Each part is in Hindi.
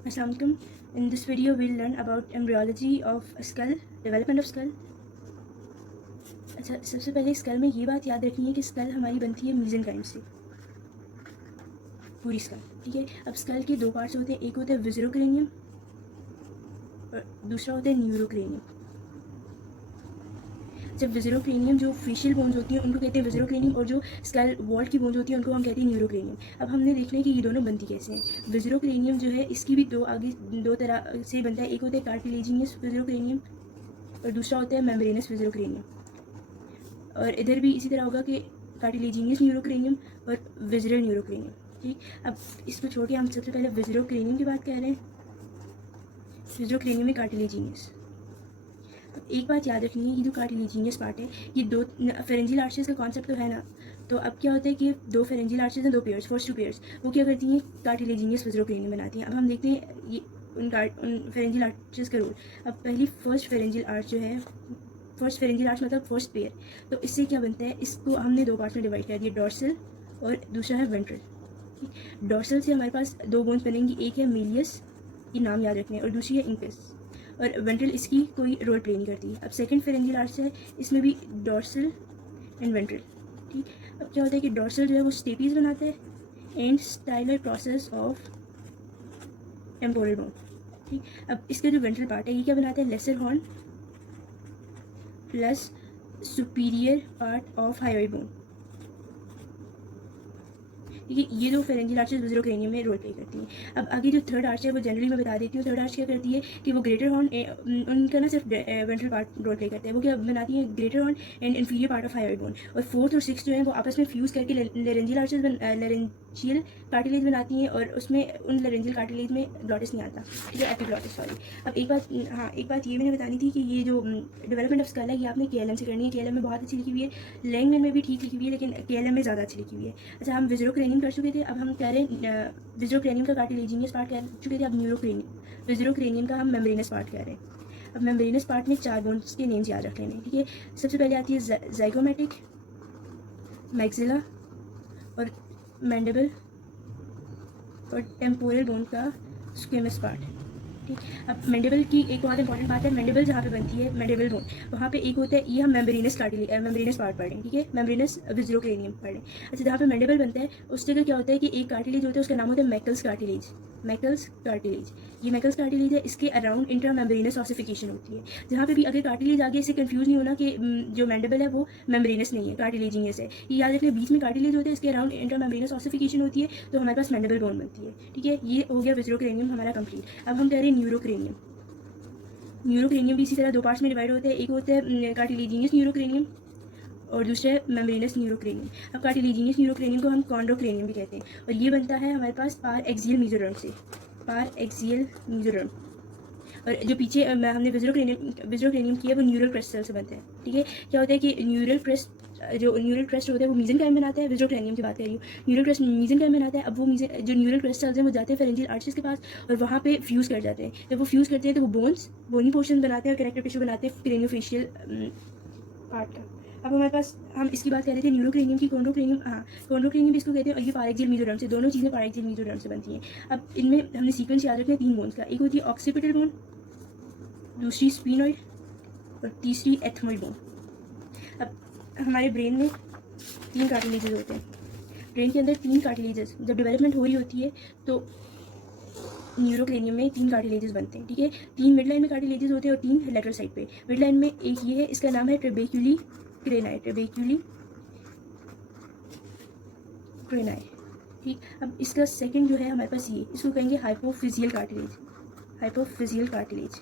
Assalamu alaikum. In this video, we'll learn about embryology of a skull, development of skull. अच्छा, सबसे पहले स्कल में ये बात याद रखनी है कि स्कल हमारी बनती है मीजेनकाइम से, पूरी स्कल, ठीक है। अब स्कल के दो पार्ट्स होते हैं, एक होता है विज़रोक्रेनियम और दूसरा होता है न्यूरोक्रेनियम। जब विज़रोक्रेनियम जो फेशियल बोन्स होती हैं उनको कहते हैं विज़रोक्रेनियम, और जो स्कल वॉल की बोन्स होती हैं उनको हम कहते हैं न्यूरोक्रेनियम। अब हमने देखना है कि ये दोनों बनती कैसे हैं। विज़रोक्रेनियम जो है इसकी भी दो तरह से बनता है, एक होता है कार्टिलेजिनियस विज़रोक्रेनियम और दूसरा होता है मेम्ब्रेनस विज़रोक्रेनियम। और इधर भी इसी तरह होगा कि कार्टिलेजिनियस न्यूरोक्रेनियम और विज़रल न्यूरोक्रेनियम, ठीक। अब इसको छोड़ के हम सबसे पहले विज़रोक्रेनियम की बात कर रहे हैं। विज़रोक्रेनियम में कार्टिलेजिनियस। तो एक बात याद रखनी है, ये जो कार्टिलेजिनियस पार्ट है, ये दो फेरेंजियल आर्चेस का कॉन्सेप्ट तो है ना। तो अब क्या होता है कि दो फेरेंजियल आर्चेस हैं, दो पेयर्स, फर्स्ट टू पेयर्स, वो क्या करती हैं, कार्टिलेजिनियस विज़रोक्रेनियम बनाती हैं। अब हम देखते हैं ये उन फेरेंजियल आर्चेस का रोल। अब पहली फर्स्ट फेरेंजियल आर्च जो है, फर्स्ट फेरेंजियल आर्च मतलब फर्स्ट पेयर, तो इससे क्या बनता है, इसको हमने दो पार्ट्स में डिवाइड कर दिया, डॉर्सल और दूसरा है वेंट्रल। डॉर्सल से हमारे पास दो बोन्स बनेंगी, एक है मेलियस, ये नाम याद रखने हैं, और दूसरी है इंकस, और वेंट्रल इसकी कोई रोल प्ले नहीं करती। अब सेकंड फेरेंजियल आर्च है, इसमें भी डॉर्सल एंड वेंट्रल, ठीक। अब क्या होता है कि डॉर्सल जो है वो स्टेपीज बनाता है and styler process of temporal bone, ठीक। अब इसका जो वेंट्रल पार्ट है ये क्या बनाता है, lesser horn plus superior part of hyoid bone, ठीक है। ये दो फेरेंजियल आर्चेस विज़रोक्रेनियम में रोल प्ले करती हैं। अब आगे जो थर्ड आर्च है वो जनरली मैं बता देती हूँ। थर्ड आर्च क्या करती है कि वो ग्रेटर हॉर्न, उनका ना सिर्फ वेंट्रल पार्ट रोल प्ले करते हैं, वो क्या बनाती है, greater horn and inferior part of hyoid bone. और फोर्थ और सिक्स जो है वो आपस में फ्यूज़ करके लेरेंजियल आर्चेस लेरेंजियल कार्टिलेज बनाती हैं, और उसमें उन लेरेंजियल कार्टिलेज में ग्लॉटिस नहीं आता, ठीक है, एपिग्लॉटिस, सॉरी। अब एक बात ये मैंने बतानी थी कि ये जो डेवलपमेंट ऑफ स्कल है ये आपने KLM से करनी है। KLM में बहुत अच्छी लिखी हुई है, लैंग्वेज में भी ठीक लिखी हुई है, लेकिन KLM में ज़्यादा अच्छी लिखी हुई है। अच्छा, हम विज़रोक्रेनियम कर चुके थे, अब हम कह रहे हैं विज़रोक्रेनियम का कार्टिलेजिनियस पार्ट कर चुके थे, अब न्यूरोक्रेनियम, विज़रोक्रेनियम का हम मेम्ब्रेनस पार्ट कह रहे हैं। अब मेम्ब्रेनस पार्ट में चार बोन्स के नेम्स याद रख लेने, ठीक है। सबसे पहले आती है ज़ाइगोमेटिक, मैक्सिला और मैंडिबल और टेम्पोरल बोन का स्क्वेमस पार्ट, ठीक। अब मैंडिबल की एक बहुत इंपॉर्टेंट बात है, मैंडिबल जहाँ पे बनती है, मैंडिबल बोन, वहाँ पे एक होता है, ये हम मेम्ब्रेनस पार्ट पढ़ रहे हैं, ठीक है, मेम्ब्रेनस विज़रोक्रेनियम पढ़ रहे हैं। अच्छा, जहाँ पे मैंडिबल बनता है उस जगह क्या होता है कि एक कार्टिलेज होता है, उसका नाम होता है मैकल्स कार्टिलेज, मैकल्स कार्टिलेज। ये मैकल्स कार्टिलेज है, इसके अराउंड इंट्रा मेम्ब्रेनस ऑसिफिकेशन होती है। जहाँ पे भी अगर कार्टिलेज आगे, इससे कंफ्यूज नहीं होना कि जो मैंडिबल है वो मेम्ब्रेनस नहीं है, कार्टिलेजिनियस है, ये याद रखना। बीच में कार्टिलेज होता है, इसके अराउंड इंट्रा मेम्ब्रेनस ऑसिफिकेशन होती है, तो हमारे पास मैंडिबल बोन बनती है, ठीक है। ये हो गया विज़रोक्रेनियम हमारा कंप्लीट। अब हम कह रहे हैं न्यूरोक्रेनियम। न्यूरोक्रेनियम भी इसी तरह दो पार्ट्स में डिवाइड होते हैं, एक होता है कार्टिलेजिनियस न्यूरोक्रेनियम और दूसरा है मेम्ब्रेनस न्यूरोक्रेनियम। अब कार्टिलेजिनियस न्यूरोक्रेनियम को हम कॉन्ड्रोक्रेनियम भी कहते हैं, और ये बनता है हमारे पास पार एक्सियल मीजोरम से, पार एक्सियल मीजोरम। और जो पीछे हमने विज़रोक्रेनियम किया वो न्यूरल क्रेस्ट सेल से बनता है, ठीक है। क्या होता है कि न्यूरल क्रेस्ट होता है वो मीजेनकाइम बनाता है, विज़रोक्रेनियम की बात कर रही हूँ, न्यूरल क्रेस्ट मीजेनकाइम बनाता है। अब वो जो न्यूरल क्रेस्ट सेल्स हैं वो जाते हैं फेरेंजियल आर्चेस के पास और वहाँ पे फ्यूज़ कर जाते हैं। जब वो फ्यूज़ करते हैं तो वो बोनी पोर्शन बनाते हैं और कनेक्टिव टिश्यू बनाते हैं क्रेनियोफेशियल पार्ट का। अब हमारे पास, हम इसकी बात कर रहे थे न्यूरोक्रेनियम की, कॉन्ड्रोक्रेनियम, हाँ, कॉन्ड्रोक्रेनियम भी इसको कहते हैं, और ये पारेक्सियल मीजोरम से, दोनों चीज़ें पारेक्सियल मीजोरम से बनती हैं। अब इनमें हमने सीक्वेंस याद रखना है तीन बोन्स का, एक होती है ऑक्सीपिटल बोन, दूसरी स्पीनोइड और तीसरी एथमोइड बोन। अब हमारे ब्रेन में तीन कार्टिलेजेस होते हैं, ब्रेन के अंदर तीन कार्टिलेजेस जब डेवलपमेंट हो रही होती है तो न्यूरोक्रेनियम में तीन कार्टिलेजेस बनते हैं, ठीक है। तीन मिड लाइन में कार्टिलेजेस होते हैं और तीन लेटरल साइड पे। मिड लाइन में एक ये है, इसका नाम है ट्रेबेक्यूली क्रेनाई, ट्रेबेक्यूली क्रेनाई, ठीक। अब इसका सेकंड जो है हमारे पास ये, इसको कहेंगे hypophyseal cartilage, hypophyseal cartilage.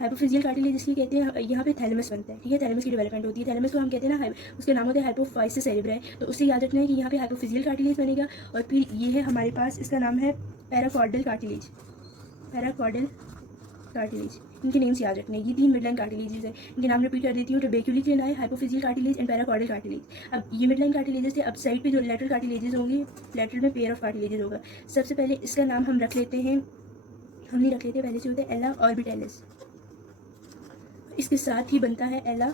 Hypophyseal cartilage इसलिए कहते हैं, यहाँ पे थैलेमस बनता है, ठीक है, थैलेमस की डेवलपमेंट होती है। थैलेमस को हम कहते हैं ना, उसका नाम होता है हाइपोफाइसिस सेरेब्राई, तो उससे याद रखना है कि यहाँ पे हाइपोफिजियल कार्टिलेज बनेगा। और फिर ये है हमारे पास, इसका नाम है पैराकॉर्डल कार्टिलेज, पैराकॉर्डल कार्टिलेज। इनके नेम्स याद रखने हैं, ये तीन मिडलाइन कार्टिलेजेस है, इनके नाम रिपीट कर देती हूँ, ट्रेबेक्यूली क्रेनाई, हाइपोफिजियल कार्टिलेज एंड पैराकॉर्डल कार्टिलेज। अब ये मिडलाइन कार्टिलेजेस थे, अब साइड पे जो लेटरल कार्टिलेजेस होंगे, लेटरल में पेयर ऑफ कार्टिलेजेस होगा। सबसे पहले इसका नाम हम रख लेते हैं, हम नहीं रख लेते, पहले से होता है एला ऑर्बिटेलिस, इसके साथ ही बनता है एला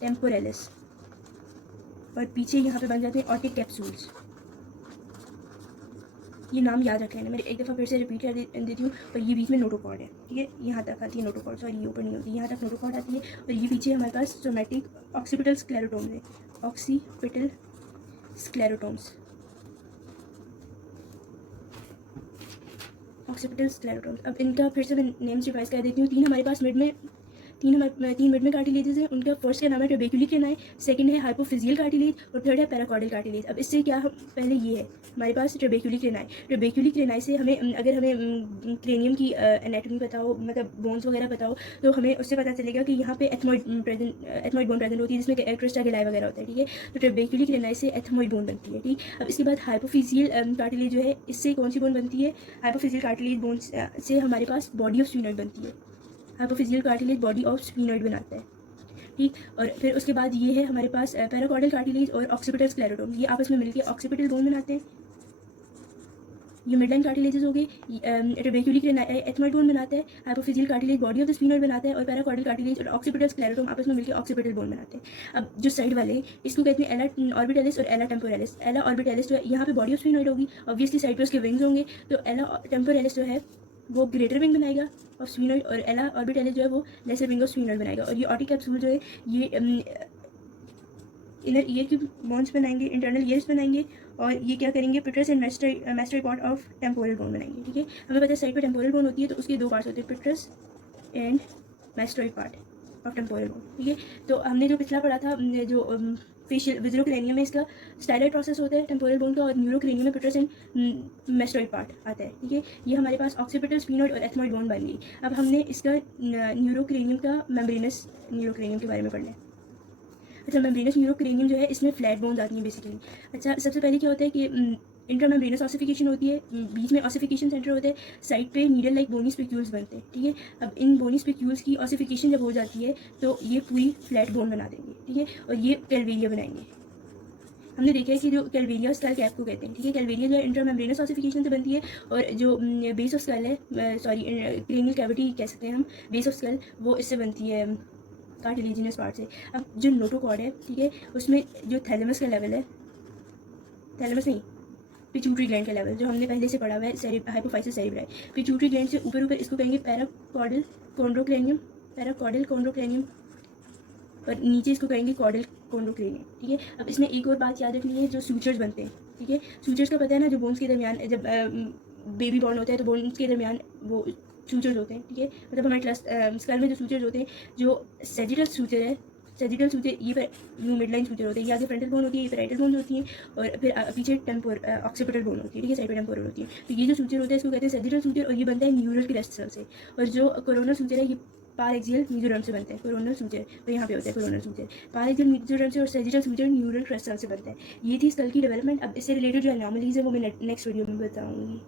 टेम्पोरेलिस, और पीछे यहाँ पे बन जाते हैं ऑटिक कैप्सूल्स, ये नाम याद रख लेना। मेरे एक दफ़ा फिर से रिपीट कर देती हूँ। और ये बीच में नोटोकॉर्ड है, ठीक है, यहाँ तक आती है नोटोकॉर्ड, सॉरी ये ऊपर नहीं होती, यहाँ तक नोटोकॉर्ड आती है। और ये पीछे हमारे पास सोमैटिक ऑक्सीपिटल स्क्लेरोटोम्स है, ऑक्सीपिटल स्क्लेरोटोम्स, ऑक्सीपिटल स्क्लेरोटोम्स। अब इनका फिर से मैं नेम्स रिवाइज कर देती हूँ। तीन मिड में कार्टिलेजेस हैं। उनका फर्स्ट का नाम है ट्रेबेक्युलिक रेनाई, सेकंड है हाइपोफिजियल कार्टिलेज और थर्ड है पैराकॉर्डल कार्टिलेज। अब इससे क्या पहले ये है हमारे पास ट्रेबेक्युलिक रेनाई। ट्रेबेक्युलिक रेनाई से हमें अगर हमें क्रेनियम की एनाटॉमी पता हो, मतलब बोन्स वगैरह पता हो, तो हमें उससे पता चलेगा कि यहाँ पे एथमोइड बोन प्रेजेंट होती है, जिसमें क्रिस्टा गिलाई वगैरह होता है, ठीक है। तो ट्रेबेक्युलिक रेनाई से एथमोइड बोन बनती है, ठीक। अब इसके बाद हाइपोफिजियल कार्टिलेज जो है, इससे कौन सी बोन बनती है? हाइपोफिजियल कार्टिलेज बोन से हमारे पास बॉडी ऑफ स्फीनॉइड बनती है। Hypophyseal cartilage body of sphenoid बनाता है, ठीक। और फिर उसके बाद ये है हमारे पास पैराकॉर्डल कार्टिलेज और ऑक्सीपिटल स्क्लेरोटोम, ये आपस में मिलकर ऑक्सीपिटल बोन बनाते हैं। ये मिडलाइन कार्टिलेजेस हो गए। ट्रेबेक्युलिक एथमोइड बोन बनाता है, hypophyseal cartilage body of the sphenoid बनाता है और पैराकॉर्डल कार्टिलेज और ऑक्सीपिटल स्क्लेरोटोम आपस में मिलकर ऑक्सीपिटल बोन बनाते हैं। अब जो साइड वाले इसको कहते हैं एला ऑर्बिटैलिस और एला टेम्पोरैलिस। एला ऑर्बिटैलिस जो है यहाँ पे बॉडी ऑफ स्फीनॉइड होगी, ऑब्वियसली साइड पे उसके विंग्स होंगे, तो एला टेम्पोरैलिस जो है वो ग्रेटर विंग बनाएगा ऑफ स्फीनॉइड और एला ऑर्बिटैलिस जो है वो लेसर विंग ऑफ स्फीनॉइड बनाएगा। और ये ऑटिक कैप्सूल जो है ये इनर ईयर की बोन्स बनाएंगे, इंटरनल ईयर्स बनाएंगे और ये क्या करेंगे? Petrous and mastoid part of temporal bone बनाएंगे, ठीक है। हमें पता है साइड पे टेम्पोरल बोन होती है तो उसके दो पार्ट्स होते हैं, petrous and mastoid part of temporal bone, ठीक है। तो हमने जो पिछला पढ़ा था, जो फेशियल विजुलोक्रेनियम में इसका स्टाइलॉइड प्रोसेस होता है टेम्पोरल बोन का, और न्यूरोक्रेनियम में पिट्रस एंड मैस्टोइड पार्ट आता है, ठीक है। ये हमारे पास ऑक्सीपिटल स्फीनॉइड और एथमोइड बोन बन गई। अब हमने इसका न्यूरोक्रेनियम का मेम्ब्रेनस न्यूरोक्रेनियम के बारे में पढ़ना है। अच्छा, मेम्ब्रेनस न्यूरोक्रेनियम जो है इसमें फ्लैट बोन्स आती हैं बेसिकली। अच्छा, सबसे पहले क्या होता है कि इंट्रामेम्ब्रेनस ऑसिफिकेशन होती है, बीच में ऑसिफिकेशन सेंटर होता है, साइड पे नीडल लाइक बोनी स्पिक्यूल्स बनते हैं, ठीक है। अब इन बोनी स्पिक्यूल्स की ऑसिफिकेशन जब हो जाती है तो ये पूरी फ्लैट बोन बना देंगे, ठीक है। और ये कैलवेरिया बनाएंगे। हमने देखा है कि जो कैलवेरिया स्कल कैप को कहते हैं, ठीक है। कैलवेरिया जो है इंट्रामेम्ब्रेनस ऑसिफिकेशन से बनती है और जो बेस ऑफ स्कल है, सॉरी क्रेनियल कैविटी कह सकते हैं हम, बेस ऑफ स्कल, वो इससे बनती है कार्टिलेजिनस पार्ट से। अब जो नोटोकॉर्ड है, ठीक है, उसमें जो थैलेमस का लेवल है, थैलेमस नहीं, पिट्यूटरी ग्लैंड का लेवल जो हमने पहले से पढ़ा हुआ है, हाइपोफाइसिस सेरेब्राई, पिट्यूटरी ग्लैंड से ऊपर इसको कहेंगे पैराकॉर्डल कॉन्ड्रोक्रेनियम, पैराकॉर्डल कॉन्ड्रोक्रेनियम, और नीचे इसको कहेंगे कॉर्डल कॉन्ड्रोक्रेनियम, ठीक है। अब इसमें एक और बात याद रखनी है, जो सूचर्स बनते हैं, ठीक है। सूचर्स का पता है ना, जो बोन्स के दरमियान जब बेबी बॉर्न होता है तो बोन्स के दरमियान वो सूचर्स होते हैं, ठीक है। मतलब हमारे स्कल में जो सूचर्स होते हैं, जो सेजिटल सूचर है, सेजिटल सूचर ये मिडलाइन सूचर होते हैं, ये आगे फ्रंटल बोन होती है, ये पैराइटल बोन होती हैं, और फिर पीछे ऑक्सीपिटल बोन होती है, ठीक है, साइड पे टेम्पोरल होती है। तो ये जो सूचर होते हैं इसको कहते हैं सेजिटल सूचर, और ये बनता है न्यूरल क्रेस्ट सेल से। और जो कोरोनल सूचर है ये पार एक्सियल मीजोरम से बनते हैं, कोरोनल सूचर तो यहाँ पे होता है coronal suture, paraxial mesoderm से, और sagittal suture neural crest cell से बनता है। ये थी स्कल की डेवलपमेंट। अब इससे रिलेटेड जो एनॉमलीज है वो मैं नेक्स्ट वीडियो में बताऊँगी।